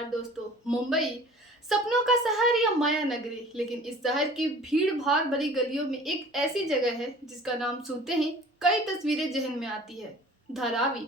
नमस्कार दोस्तों। मुंबई सपनों का शहर या माया नगरी, लेकिन इस शहर की भीड़ भाड़ भरी गलियों में एक ऐसी जगह है जिसका नाम सुनते ही कई तस्वीरें जहन में आती है। धारावी।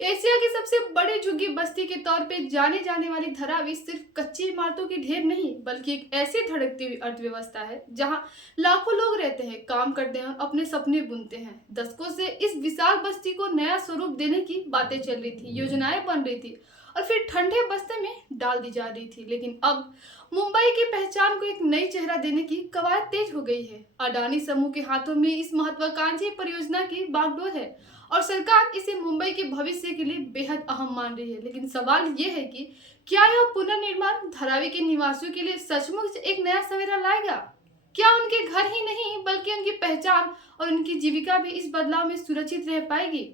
एशिया की सबसे बड़ी झुग्गी बस्ती के तौर पे जाने जाने वाली धारावी सिर्फ कच्ची इमारतों की ढेर नहीं, बल्कि एक ऐसी धड़कती हुई अर्थव्यवस्था है जहां लाखों लोग रहते हैं, काम करते हैं और अपने सपने बुनते हैं। दशकों से इस विशाल बस्ती को नया स्वरूप देने की बातें चल रही थी, योजनाएं बन रही थी और फिर ठंडे बस्ते में डाल दी जा रही थी। लेकिन अब मुंबई की पहचान को एक नई चेहरा देने की कवायद तेज हो गई है। अडानी समूह के हाथों में इस महत्वाकांक्षी परियोजना की बागडोर है और सरकार इसे मुंबई के भविष्य के लिए बेहद अहम मान रही है। लेकिन सवाल यह है कि क्या यह पुनर्निर्माण धारावी के निवासियों के लिए सचमुच एक नया सवेरा लाएगा? क्या उनके घर ही नहीं बल्कि उनकी पहचान और उनकी जीविका भी इस बदलाव में सुरक्षित रह पाएगी?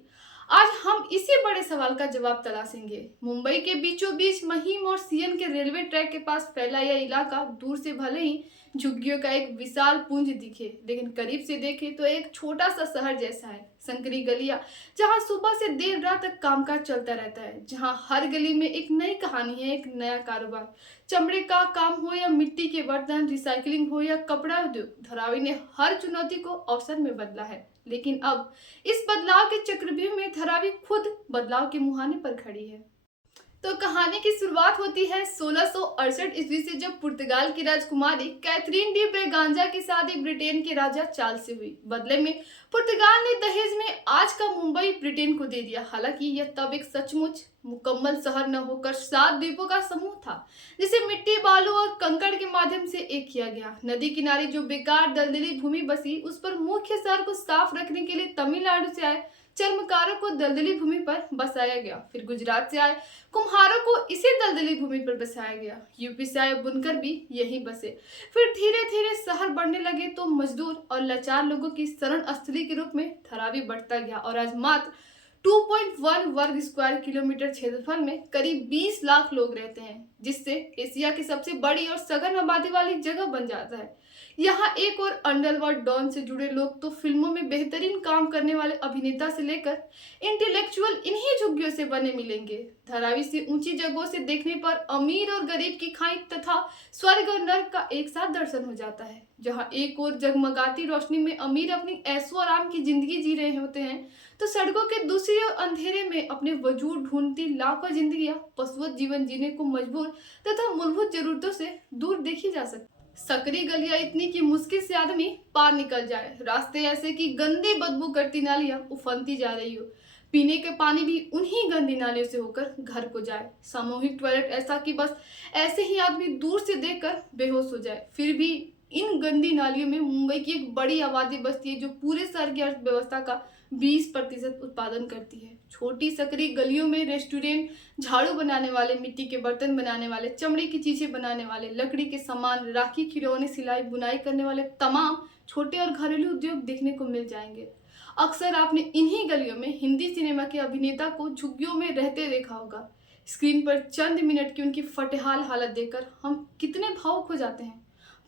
आज हम इसी बड़े सवाल का जवाब तलाशेंगे। मुंबई के बीचों बीच महिम और सीएन के रेलवे ट्रैक के पास फैला यह इलाका दूर से भले ही झुग्गियों का एक विशाल पुंज दिखे, लेकिन करीब से देखे तो एक छोटा सा शहर जैसा है। संकरी गलियां जहां सुबह से देर रात तक कामकाज चलता रहता है, जहां हर गली में एक नई कहानी है, एक नया कारोबार। चमड़े का काम हो या मिट्टी के बर्तन, रिसाइकलिंग हो या कपड़ा उद्योग, धारावी ने हर चुनौती को अवसर में बदला है। लेकिन अब इस बदलाव के चक्रव्यूह में धारावी खुद बदलाव के मुहाने पर खड़ी है। तो कहानी की शुरुआत होती है 1668 ईस्वी से, जब पुर्तगाल की राजकुमारी कैथरीन डी ब्रेगांजा की शादी ब्रिटेन के राजा चार्ल्स से हुई। बदले में पुर्तगाल ने दहेज में आज का मुंबई ब्रिटेन को दे दिया। हालांकि यह तब एक सचमुच मुकम्मल शहर न होकर 7 द्वीपों का समूह था, जिसे मिट्टी, बालू और कंकड़ के माध्यम से एक किया गया। नदी किनारे जो बेकार दलदली भूमि बसी, उस पर मुख्य शहर को साफ रखने के लिए तमिलनाडु से आए चर्मकारों को दलदली भूमि पर बसाया गया। फिर गुजरात से आए कुम्हारों को इसी दलदली भूमि पर बसाया गया। यूपी से आए बुनकर भी यहीं बसे। फिर धीरे धीरे शहर बढ़ने लगे तो मजदूर और लाचार लोगों की शरण स्थली के रूप में धारावी बढ़ता गया और आज मात्र 2.1 वर्ग स्क्वायर किलोमीटर क्षेत्रफल में करीब 20 लाख लोग रहते हैं, जिससे एशिया की सबसे बड़ी और सघन आबादी वाली जगह बन जाता है। यहाँ एक और अंडरवर्ल्ड डॉन से जुड़े लोग तो फिल्मों में बेहतरीन काम करने वाले अभिनेता से लेकर इंटेलेक्चुअल इन्हीं झुग्गियों से बने मिलेंगे। धारावी से ऊंची जगहों से देखने पर अमीर और गरीब की खाई तथा स्वर्ग और नर्क का एक साथ दर्शन हो जाता है। जहाँ एक और जगमगाती रोशनी में अमीर अपनी ऐशो आराम की जिंदगी जी रहे होते हैं, तो सड़कों के दूसरी ओर अंधेरे में अपने वजूद ढूंढती लाखों जिंदगियां पशुवत जीवन जीने को मजबूर तथा मूलभूत जरूरतों से दूर देखी जा सकती। सकरी गलियां इतनी कि मुश्किल से आदमी पार निकल जाए, रास्ते ऐसे कि गंदी बदबू करती नालियां उफनती जा रही हो, पीने के पानी भी उन्हीं गंदी नालियों से होकर घर को जाए, सामूहिक टॉयलेट ऐसा कि बस ऐसे ही आदमी दूर से देखकर बेहोश हो जाए। फिर भी इन गंदी नालियों में मुंबई की एक बड़ी आबादी बसती है जो पूरे शहर की अर्थव्यवस्था का 20% उत्पादन करती है। छोटी सकरी गलियों में रेस्टोरेंट, झाड़ू बनाने वाले, मिट्टी के बर्तन बनाने वाले, चमड़े की चीजें बनाने वाले, लकड़ी के सामान, राखी, खिलौने, सिलाई बुनाई करने वाले तमाम छोटे और घरेलू उद्योग देखने को मिल जाएंगे। अक्सर आपने इन्हीं गलियों में हिंदी सिनेमा के अभिनेता को झुग्गियों में रहते देखा होगा। स्क्रीन पर चंद मिनट की उनकी फटेहाल हालत देखकर हम कितने भावुक हो जाते हैं,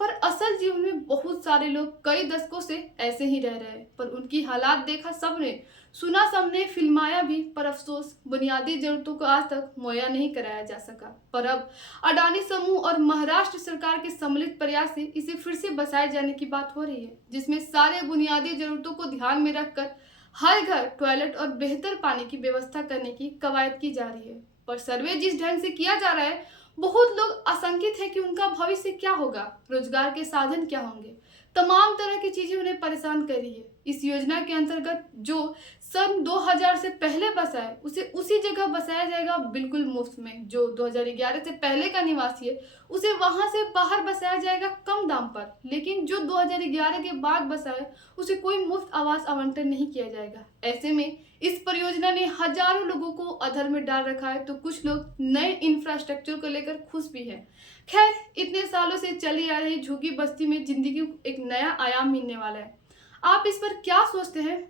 पर असल जीवन में बहुत सारे लोग कई दशकों से ऐसे ही रह रहे हैं। पर उनकी हालात देखा सबने, सुना सबने, फिल्माया भी, पर अफसोस बुनियादी जरूरतों को आज तक मुहैया नहीं कराया जा सका। पर अब अडानी समूह और महाराष्ट्र सरकार के सम्मिलित प्रयास से इसे फिर से बसाए जाने की बात हो रही है, जिसमें सारे बुनियादी जरूरतों को ध्यान में रखकर हर घर टॉयलेट और बेहतर पानी की व्यवस्था करने की कवायद की जा रही है। पर सर्वे जिस ढंग से किया जा रहा है, बहुत लोग आशंकित है कि उनका भविष्य क्या होगा, रोजगार के साधन क्या होंगे। तमाम तरह की चीजें उन्हें परेशान कर रही है। इस योजना के अंतर्गत जो सन 2000 से पहले बसा है, उसे उसी जगह बसाया जाएगा बिल्कुल मुफ्त में। जो 2011 से पहले का निवासी है, उसे वहां से बाहर बसाया जाएगा कम दाम पर। लेकिन जो 2011 के बाद बसा है, उसे कोई मुफ्त आवास आवंटन नहीं किया जाएगा। ऐसे में इस परियोजना ने हजारों लोगों को अधर में डाल रखा है, तो कुछ लोग नए इंफ्रास्ट्रक्चर को लेकर खुश भी है। खैर, इतने सालों से चली आ रही झुग्गी बस्ती में जिंदगी को एक नया आयाम मिलने वाला है। आप इस पर क्या सोचते हैं?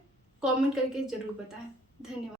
कमेंट करके जरूर बताएं। धन्यवाद।